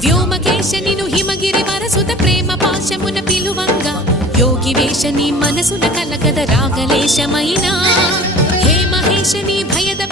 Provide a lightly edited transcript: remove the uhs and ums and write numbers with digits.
వ్యోమకేశనిను హిమగిరి వరసుత ప్రేమ పాశమున పిలువంగా యోగి వేషని మనసున కలకద రాగలేశమైనా హే మహేశని భయద